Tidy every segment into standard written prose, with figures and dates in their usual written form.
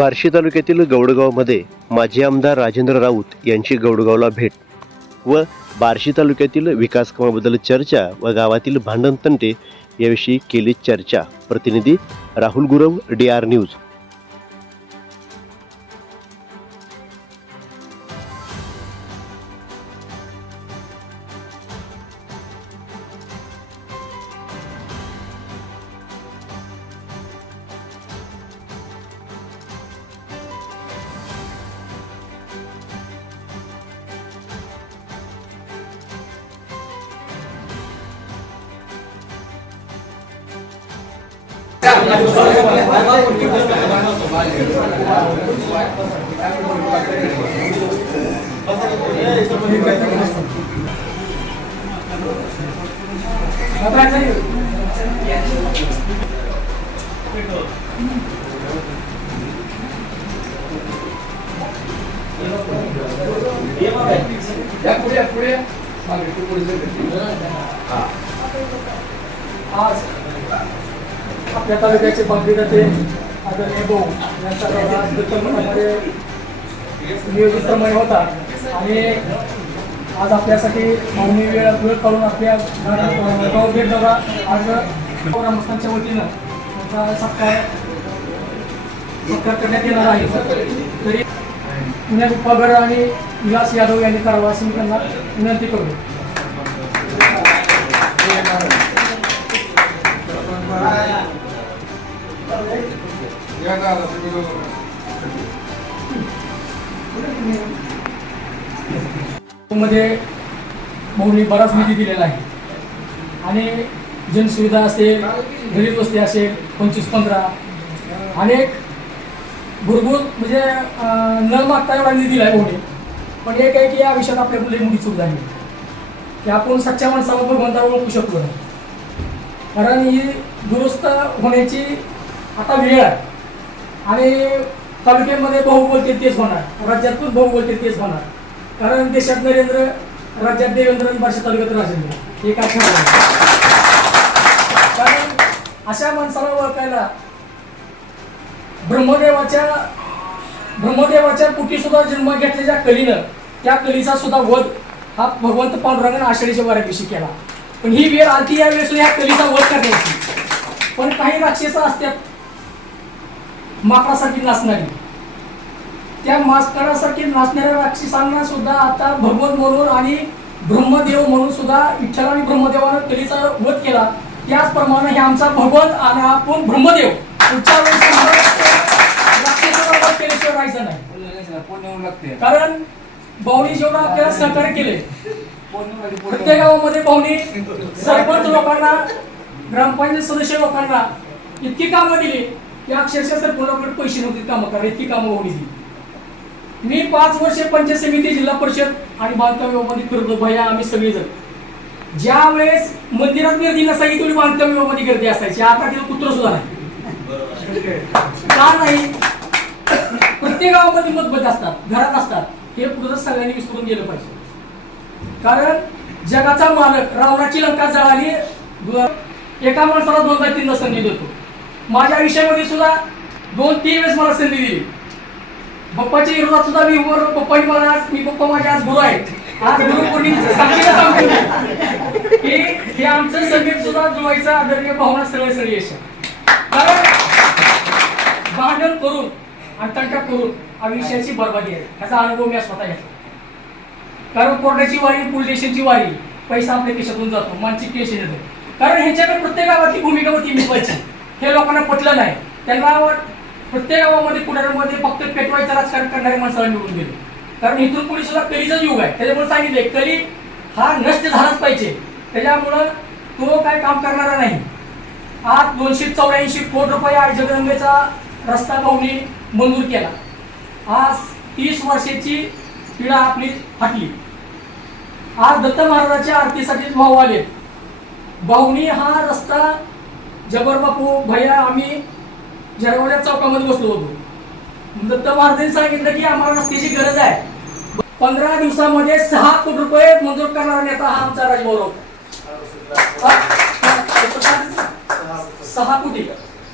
बार्शी तालुक्यातील गौडगावमध्ये माजी आमदार राजेंद्र राऊत यांची गौडगावला भेट व बार्शी तालुक्यातील विकास कामाबद्दल चर्चा व गावातील भांडणतंटे याविषयी केली चर्चा। प्रतिनिधी राहुल गुरव, DR न्यूज। आज आपल्या तालुक्याचे बांधीदाते आदरणीय भाऊ यांचा दौरा दत्तमध्ये नियोजितप्रमाणे होता आणि आज आपल्यासाठी मागणी वेळ काढून आपल्या गाव भेट दौरा आज ग्रामस्थांच्या वतीनं त्यांचा सत्कार करण्यात येणार आहे। तरी पुण्यात पगार आणि विलास यादव यांनी करावा अशी मी त्यांना विनंती करतो। मध्ये भाऊनी बराच निधी दिलेला आहे आणि जनसुविधा असेल, गरीब वस्ती असेल, 25-15 अनेक भरपूर म्हणजे न मागता एवढा निधी दिला आहे भाऊनी। पण एक आहे की या विषयात आपल्याकडे मोठी चूक झाली की आपण सच्च्या माणसाला भगवंताला ओळखू शकतो नाही, कारण ही दुरुस्त होण्याची आता वेळ आहे आणि तालुक्यामध्ये भाऊ बोलते तेच होणार, राज्यातून भाऊ बोलते तेच होणार, कारण देशात नरेंद्र, राज्यात देवेंद्र आणि बार्शी तालुक्यात राजेंद्र एक कारण अशा माणसाला ओळखायला ब्रह्मदेवाच्या पोटी सुद्धा जन्म घेतल्याच्या कलीनं त्या कलीचा सुद्धा वध हा भगवंत पांडुरंगाने आषाढीच्या वाऱ्या दिवशी केला। पण ही वेळ आलती या वेळेस या कलीचा वध करण्याची। पण काही राक्षस असतात माकडासारखी नाचणारी, त्या माकडासारखी नाचणाऱ्या राक्षसांना सुद्धा आता भगवंत म्हणून आणि ब्रह्मदेव म्हणून सुद्धा विठ्ठल आणि ब्रह्मदेवानं कलीचा वध केला। त्याचप्रमाणे हे आमचा भगवंत आणि आपण ब्रह्मदेव पुढच्या वेळेस राक्षसाला वध केल्याशिवाय राहायचं नाही, कारण भाऊनी जेवढं आपल्याला सहकार्य केले प्रत्येक गावामध्ये भाऊनी सरपंच लोकांना, ग्रामपंचायत सदस्य लोकांना इतकी कामं दिली की अक्षरशः सरपंचाकडे पैसे नव्हते कामं करा, इतकी कामं भाऊनी दिली। मी 5 वर्षे पंचायत समिती, जिल्हा परिषद आणि बांधकाम विभागामध्ये करतो भैया आम्ही सगळेजण। ज्या वेळेस मंदिरात गर्दी नसायची तेवढी बांधकाम विभागामध्ये गर्दी असायची, आता तिथं कुत्र सुद्धा नाही। का नाही? प्रत्येक गावामध्ये मतभेद असतात, घरात असतात, हे कुठं सगळ्यांनी विसरून गेलं पाहिजे, कारण जगाचा मालक रावणाची लंका जळाली, एका माणसाला 2-3 संधी देतो। माझ्या आयुष्यामध्ये सुद्धा 2-3 वेळेस मला संधी दिली। पप्पाच्या विरोधात सुद्धा मी पप्पांनी मला मी पप्पा माझे आज गुरु आहेत, आज गुरुपौर्णिमेचं साक्षीला सांगतो की हे आमचं संगीत सुद्धा जुळवायचं आदरणीय भावना सगळे यश, कारण भांडण करून आणि तंटा करून आयुष्याची बरबादी आहे, याचा अनुभव मी स्वतः घेतला। कारण कोर्टाची वारी, पोलीस स्टेशनची वारी, पैसा आपल्या खिशातून जातो, मानसिक टेन्शन येतं, कारण ह्यांच्याकडे प्रत्येक गावातली भूमिका होती मिळवायची, हे लोकांना पटलं नाही। त्यांना प्रत्येक गावामध्ये पुढाऱ्यामध्ये फक्त पेटवायचं राजकारण करणारे माणसाला निवडून गेले, कारण इथून पुढे सुद्धा कलीचा युग आहे। त्याच्यामुळे सांगितले कली हा नष्ट झालाच पाहिजे, त्याच्यामुळं तो काय काम करणारा नाही। आज 284 कोटी रुपये आज जगदंबेचा रस्ता भाऊनी मंजूर केला। आज 30 वर्षाची पिढा आपली फाटली। आज दत्त महाराजांच्या आरतीसाठी भाऊ आले, भाऊनी हा रस्ता जबर बापू भैया आम्ही जरवड्या चौकामध्ये बसलो होतो। दत्त महाराजांनी सांगितलं की आम्हाला रस्त्याची गरज आहे, 15 दिवसामध्ये 6 कोटी रुपये मंजूर करणारा नेता हा आमचा राजभाऊ राऊत। 6 कोटी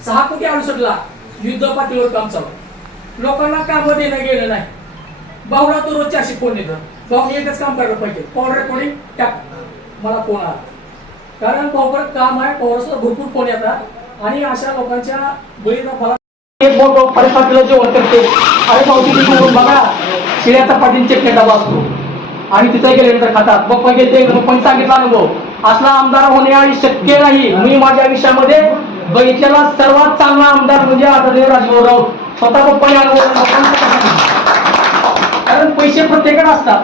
68 लाख युद्ध पातळीवर काम चालू। लोकांना कामं देणं गेलं नाही. भाऊला तो रोज 400 फोन येतो. भाऊ एकच काम करायला पाहिजे, कॉल रेकॉर्डिंग टाक, मला फोन आला. कारण भाऊकडे काम आहे, भाऊला भरपूर फोन येतात आणि अशा लोकांच्या बळीला मला एक बोट परिस्थितीला जेवण करते. अरे भाऊ तिथे बघा, शिळ्याचा पाठींचे डबा असतो आणि तिथे गेले तर खातात. मग पहिले पण सांगितला अनुभव, असला आमदार होणे आणि शक्य नाही. मी माझ्या आयुष्यामध्ये बघितलेला सर्वात चांगला आमदार म्हणजे आदरणीय राजभाऊ राऊत. स्वतः पप्पाने अनुभव. कारण पैसे प्रत्येकाकडे असतात,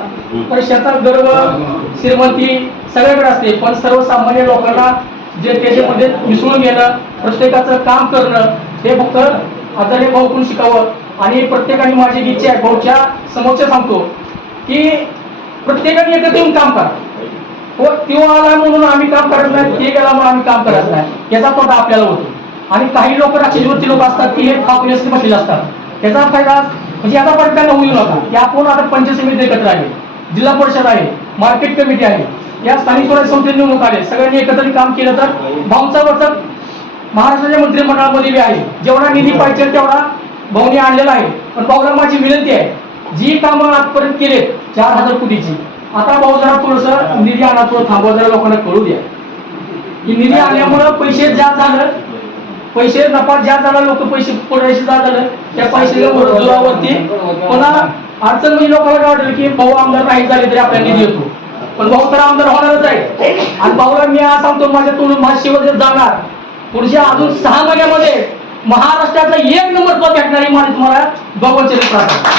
पैशाचा गर्व श्रीमंती सगळ्याकडे असते, पण सर्वसामान्य लोकांना जे त्याच्यामध्ये मिसळून घेणं, प्रत्येकाचं काम करणं हे फक्त आदरणीय भाऊकडून शिकावं. आणि प्रत्येकाने माझी इच्छा आहे, भाऊच्या समक्ष सांगतो की प्रत्येकाने एकत्र येऊन काम करा. हो, तो आला म्हणून आम्ही काम करत नाही, ते गेला म्हणून आम्ही काम करत नाही, याचा तोटा आपल्याला होतो. आणि काही लोक राक्षसवरती लोक असतात की हे फापण्यासाठी बसलेले असतात, त्याचा फायदा म्हणजे याचा फायदा होऊ नका. की आपण आता पंचायत समिती एकत्र आहे, जिल्हा परिषद आहे, मार्केट कमिटी आहे, या स्थानिक स्वराज्य संस्थेत निवडणूक आले, सगळ्यांनी एकत्र काम केलं तर भाऊचा वचक महाराष्ट्राच्या मंत्रिमंडळामध्ये बी आहे. जेवढा निधी पाहिजे तेवढा भाऊने आणलेला आहे. पण भाऊला माझी विनंती आहे, जी कामं आजपर्यंत केलेत 4000 कोटीची, आता भाऊ जरा थोडस निधी आणा, थोडं थांबवा, जरा लोकांना कळू द्या की निधी आल्यामुळं पैसे जास्त झालं, पैसे नफा जास्त झाला, लोक पैसे पैसे जास्त झालं, त्या पैशाच्या जोरावरती पुन्हा अडचण म्हणजे लोकांना काय वाटलं की भाऊ आमदार नाही झाले तरी आपल्याला निधी येतो. पण भाऊ तर आमदार होणारच आहे. आणि भाऊला मी आज सांगतो, माझ्या तोंडून माझ्या शेवट जाणार पुढच्या अजून 6 महिन्यामध्ये महाराष्ट्रातला 1 नंबर पद भेटणारी माझी तुम्हाला भाऊचे प्रार्थना.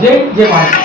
जय जय महाराज.